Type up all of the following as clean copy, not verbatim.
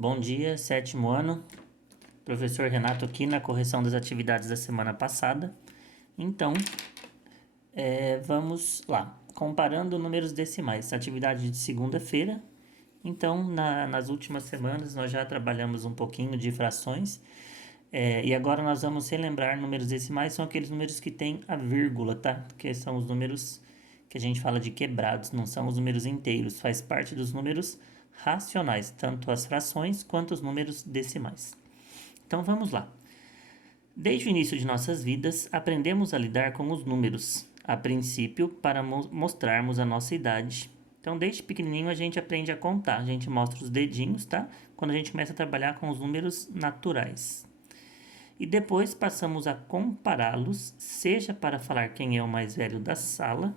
Bom dia, sétimo ano. Professor Renato aqui na correção das atividades da semana passada. Então, vamos lá. Comparando números decimais, atividade de segunda-feira. Então, nas últimas semanas nós já trabalhamos um pouquinho de frações. E agora nós vamos relembrar números decimais, são aqueles números que têm a vírgula, tá? Que são os números que a gente fala de quebrados, não são os números inteiros, faz parte dos números racionais, tanto as frações quanto os números decimais. Então vamos lá. Desde o início de nossas vidas, aprendemos a lidar com os números, a princípio para mostrarmos a nossa idade. Então, desde pequenininho a gente aprende a contar, a gente mostra os dedinhos, tá? Quando a gente começa a trabalhar com os números naturais. E depois passamos a compará-los, seja para falar quem é o mais velho da sala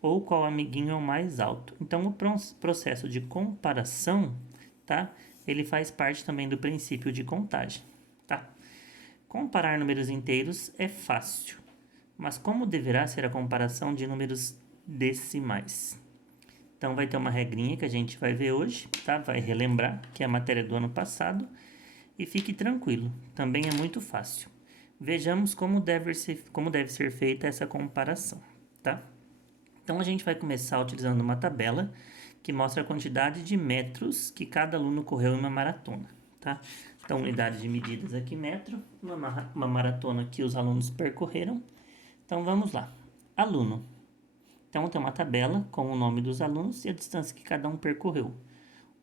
ou qual amiguinho é o mais alto. Então, o processo de comparação, tá? Ele faz parte também do princípio de contagem, tá? Comparar números inteiros é fácil, mas como deverá ser a comparação de números decimais? Então, vai ter uma regrinha que a gente vai ver hoje, tá? Vai relembrar que é a matéria do ano passado. E fique tranquilo, também é muito fácil. Vejamos como deve ser feita essa comparação, tá? Então, a gente vai começar utilizando uma tabela que mostra a quantidade de metros que cada aluno correu em uma maratona, tá? Então, unidade de medidas aqui, metro, uma maratona que os alunos percorreram. Então, vamos lá. Aluno. Então, tem uma tabela com o nome dos alunos e a distância que cada um percorreu.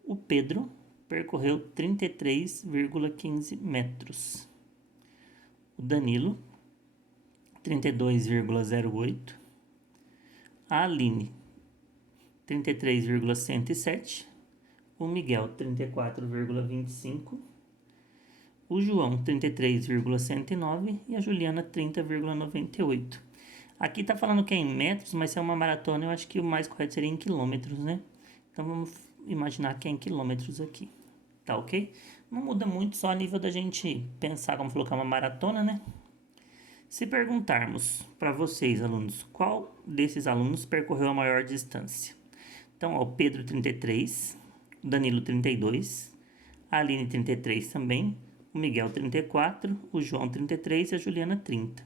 O Pedro percorreu 33,15 metros. O Danilo, 32,08. A Aline, 33,107. O Miguel, 34,25. O João, 33,109. E a Juliana, 30,98. Aqui tá falando que é em metros, mas se é uma maratona, eu acho que o mais correto seria em quilômetros, né? Então, vamos imaginar que é em quilômetros aqui, tá ok? Não muda muito, só a nível da gente pensar como colocar uma maratona, né? Se perguntarmos para vocês, alunos, qual desses alunos percorreu a maior distância? Então, ó, o Pedro 33, o Danilo 32, a Aline 33 também, o Miguel 34, o João 33 e a Juliana 30.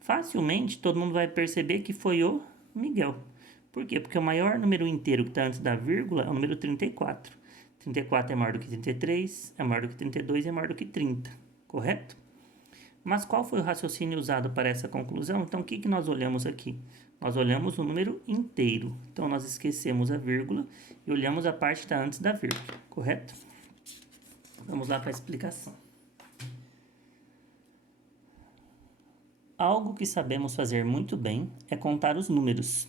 Facilmente, todo mundo vai perceber que foi o Miguel. Por quê? Porque o maior número inteiro que está antes da vírgula é o número 34. 34 é maior do que 33, é maior do que 32 e é maior do que 30, correto? Mas qual foi o raciocínio usado para essa conclusão? Então, o que nós olhamos aqui? Nós olhamos o número inteiro. Então, nós esquecemos a vírgula e olhamos a parte que está antes da vírgula, correto? Vamos lá para a explicação. Algo que sabemos fazer muito bem é contar os números.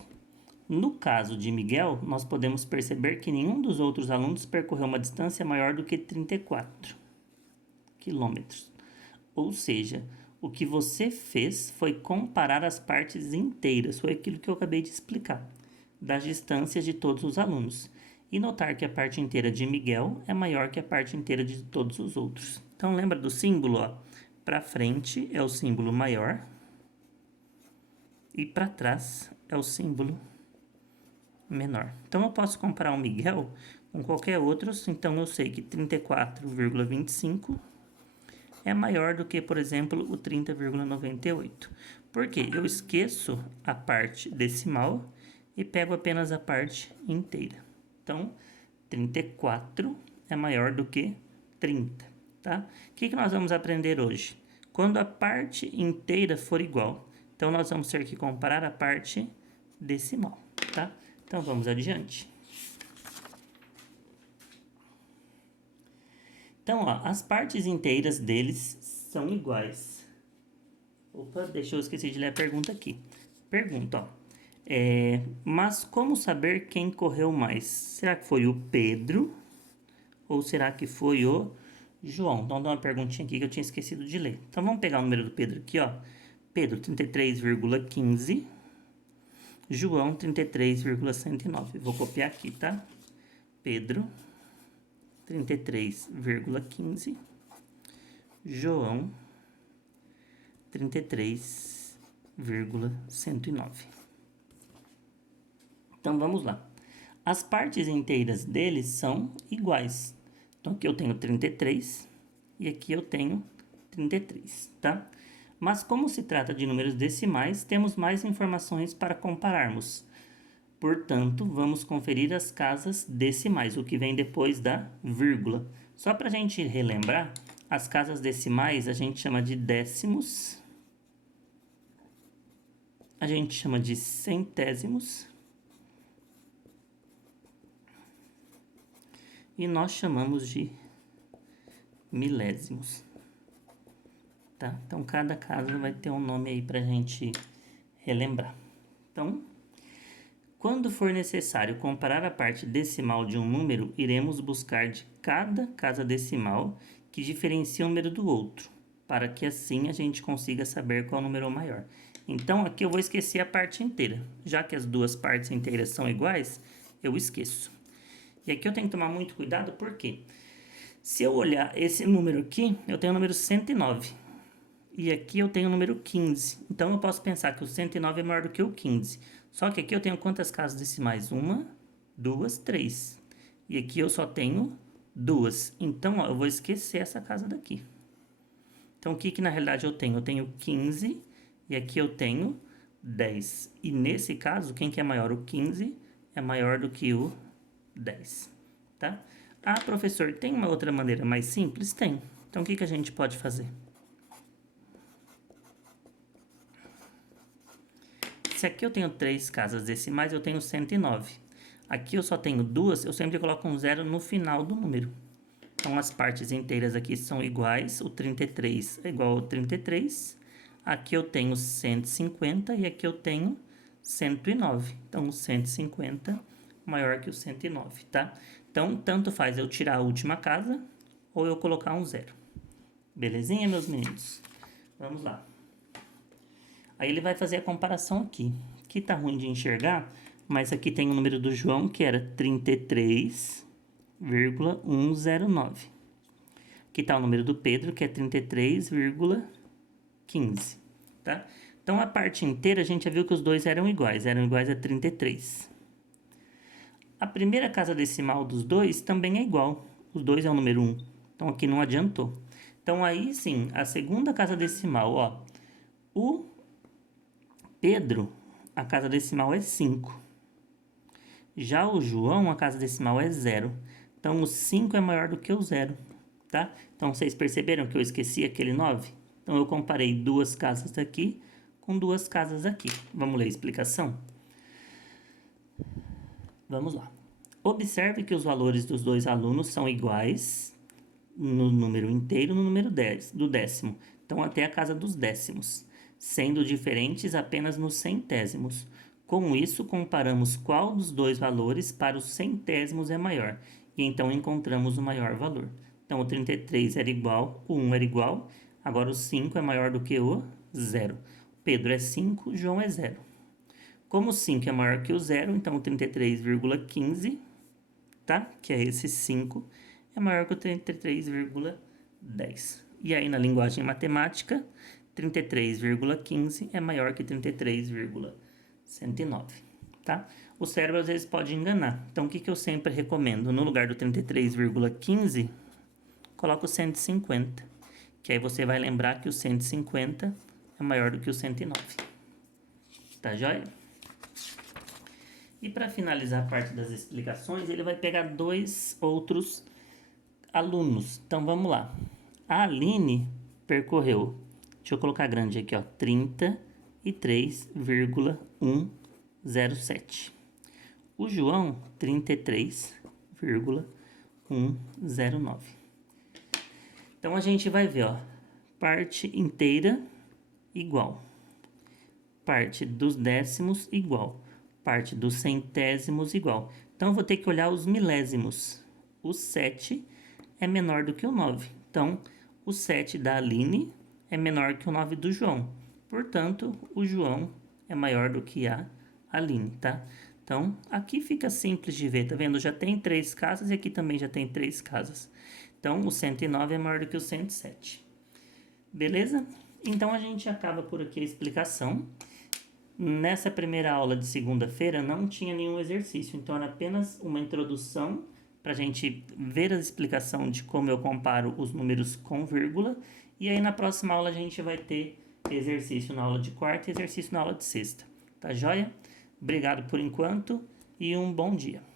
No caso de Miguel, nós podemos perceber que nenhum dos outros alunos percorreu uma distância maior do que 34 quilômetros. Ou seja, o que você fez foi comparar as partes inteiras, foi aquilo que eu acabei de explicar, das distâncias de todos os alunos. E notar que a parte inteira de Miguel é maior que a parte inteira de todos os outros. Então, lembra do símbolo? Para frente é o símbolo maior e para trás é o símbolo menor. Então, eu posso comparar o Miguel com qualquer outro, então eu sei que 34,25 é maior do que, por exemplo, o 30,98. Por quê? Eu esqueço a parte decimal e pego apenas a parte inteira. Então, 34 é maior do que 30, tá? O que nós vamos aprender hoje? Quando a parte inteira for igual, então nós vamos ter que comparar a parte decimal, tá? Então, vamos adiante. Então, ó, as partes inteiras deles são iguais. Opa, deixa eu esquecer de ler a pergunta aqui. Pergunta, ó. Mas como saber quem correu mais? Será que foi o Pedro ou será que foi o João? Então, dá uma perguntinha aqui que eu tinha esquecido de ler. Então, vamos pegar o número do Pedro aqui, ó. Pedro, 33,15. João, 33,109. Vou copiar aqui, tá? Pedro, 33,15. João, 33,109. Então, vamos lá. As partes inteiras deles são iguais. Então, aqui eu tenho 33 e aqui eu tenho 33, tá? Mas como se trata de números decimais, temos mais informações para compararmos. Portanto, vamos conferir as casas decimais, o que vem depois da vírgula. Só para a gente relembrar, as casas decimais a gente chama de décimos, a gente chama de centésimos e nós chamamos de milésimos. Tá? Então, cada casa vai ter um nome aí para a gente relembrar. Então, quando for necessário comparar a parte decimal de um número, iremos buscar de cada casa decimal que diferencia um número do outro, para que assim a gente consiga saber qual número é o maior. Então, aqui eu vou esquecer a parte inteira. Já que as duas partes inteiras são iguais, eu esqueço. E aqui eu tenho que tomar muito cuidado, porque se eu olhar esse número aqui, eu tenho o número 109. E aqui eu tenho o número 15. Então, eu posso pensar que o 109 é maior do que o 15. Só que aqui eu tenho quantas casas decimais? 1, 2, 3. E aqui eu só tenho 2. Então, ó, eu vou esquecer essa casa daqui. Então, o que na realidade eu tenho? Eu tenho 15 e aqui eu tenho 10. E nesse caso, quem que é maior? O 15 é maior do que o 10, tá? Ah, professor, tem uma outra maneira mais simples? Tem. Então, o que a gente pode fazer? Se aqui eu tenho 3 casas decimais, eu tenho 109. Aqui eu só tenho 2, eu sempre coloco um zero no final do número. Então, as partes inteiras aqui são iguais, o 33 é igual ao 33. Aqui eu tenho 150 e aqui eu tenho 109. Então, o 150 maior que o 109, tá? Então, tanto faz eu tirar a última casa ou eu colocar um zero. Belezinha, meus meninos? Vamos lá. Aí ele vai fazer a comparação aqui. Aqui tá ruim de enxergar, mas aqui tem o número do João, que era 33,109. Aqui tá o número do Pedro, que é 33,15, tá? Então, a parte inteira, a gente já viu que os dois eram iguais a 33. A primeira casa decimal dos dois também é igual. Os dois é o número 1. Então, aqui não adiantou. Então, aí sim, a segunda casa decimal, ó. O Pedro, a casa decimal é 5. Já o João, a casa decimal é 0. Então, o 5 é maior do que o 0, tá? Então, vocês perceberam que eu esqueci aquele 9? Então, eu comparei duas casas daqui com duas casas aqui. Vamos ler a explicação? Vamos lá. Observe que os valores dos dois alunos são iguais no número inteiro, no número do décimo. Então, até a casa dos décimos, sendo diferentes apenas nos centésimos. Com isso, comparamos qual dos dois valores para os centésimos é maior, e então encontramos o maior valor. Então, o 33 era igual, o 1 era igual, agora o 5 é maior do que o 0. Pedro é 5, João é 0. Como o 5 é maior que o 0, então o 33,15, tá? Que é esse 5, é maior que o 33,10. E aí, na linguagem matemática, 33,15 é maior que 33,109, tá? O cérebro às vezes pode enganar. Então, o que eu sempre recomendo? No lugar do 33,15, coloca o 150. Que aí você vai lembrar que o 150 é maior do que o 109. Tá joia? E para finalizar a parte das explicações, ele vai pegar dois outros alunos. Então, vamos lá. A Aline percorreu, deixa eu colocar grande aqui, ó, 33,107. O João, 33,109. Então, a gente vai ver, ó, parte inteira igual, parte dos décimos igual, parte dos centésimos igual. Então, eu vou ter que olhar os milésimos. O 7 é menor do que o 9. Então, o 7 da Aline é menor que o 9 do João. Portanto, o João é maior do que a Aline, tá? Então, aqui fica simples de ver, tá vendo? Já tem 3 casas e aqui também já tem 3 casas. Então, o 109 é maior do que o 107. Beleza? Então, a gente acaba por aqui a explicação. Nessa primeira aula de segunda-feira não tinha nenhum exercício, então era apenas uma introdução para a gente ver a explicação de como eu comparo os números com vírgula. E aí na próxima aula a gente vai ter exercício na aula de quarta e exercício na aula de sexta. Tá joia? Obrigado por enquanto e um bom dia.